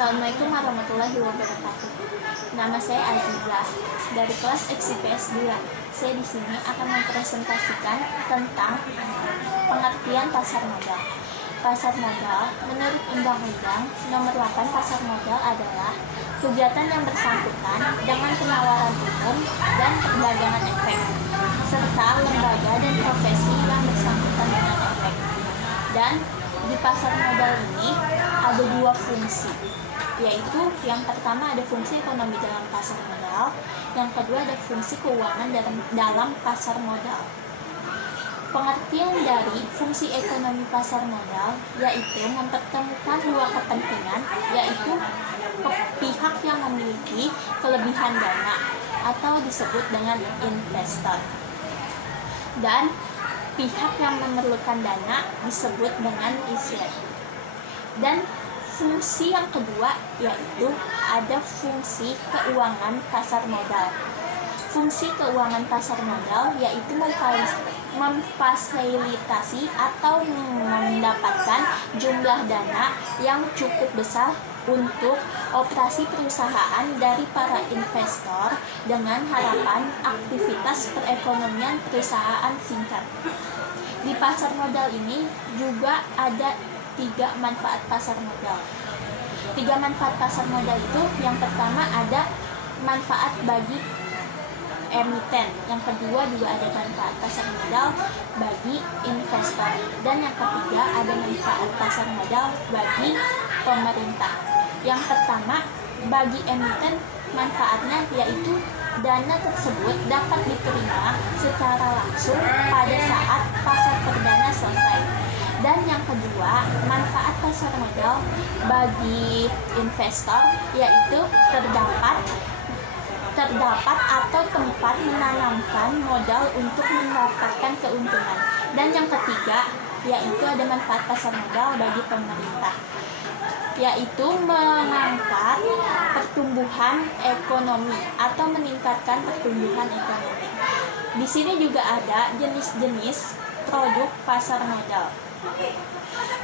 Assalamualaikum warahmatullahi wabarakatuh. Nama saya Aziza dari kelas XIPS 2. Saya di sini akan mempresentasikan tentang pengertian pasar modal. Pasar modal menurut Undang-Undang Nomor 8 Pasar Modal adalah kegiatan yang bersangkutan dengan penawaran umum dan perdagangan efek, serta lembaga dan profesi yang bersangkutan dengan efek. Dan di pasar modal ini ada dua fungsi, yaitu yang pertama ada fungsi ekonomi dalam pasar modal, yang kedua ada fungsi keuangan dalam pasar modal. Pengertian dari fungsi ekonomi pasar modal yaitu mempertemukan dua kepentingan, yaitu pihak yang memiliki kelebihan dana atau disebut dengan investor, dan pihak yang memerlukan dana disebut dengan issuer. Dan fungsi yang kedua yaitu ada fungsi keuangan pasar modal. Fungsi keuangan pasar modal yaitu memfasilitasi atau mendapatkan jumlah dana yang cukup besar untuk operasi perusahaan dari para investor dengan harapan aktivitas perekonomian perusahaan singkat. Di pasar modal ini juga ada 3 manfaat pasar modal. 3 manfaat pasar modal itu, yang pertama ada manfaat bagi emiten, yang kedua juga ada manfaat pasar modal bagi investor, dan yang ketiga ada manfaat pasar modal bagi pemerintah. Yang pertama, bagi emiten manfaatnya yaitu dana tersebut dapat diterima secara langsung pada saat pasar perdana selesai. Dan yang kedua, manfaat pasar modal bagi investor yaitu terdapat atau tempat menanamkan modal untuk mendapatkan keuntungan. Dan yang ketiga yaitu ada manfaat pasar modal bagi pemerintah, yaitu mengangkat pertumbuhan ekonomi atau meningkatkan pertumbuhan ekonomi. Di sini juga ada jenis-jenis produk pasar modal.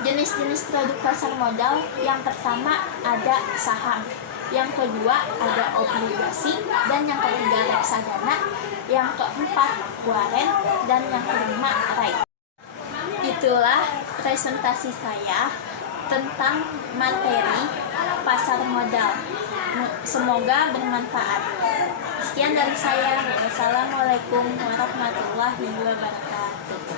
Jenis-jenis produk pasar modal, yang pertama ada saham, yang kedua ada obligasi, dan yang ketiga reksadana, yang keempat waren, dan yang kelima REIT. Itulah presentasi saya tentang materi pasar modal. Semoga bermanfaat. Sekian dari saya. Wassalamualaikum warahmatullahi wabarakatuh.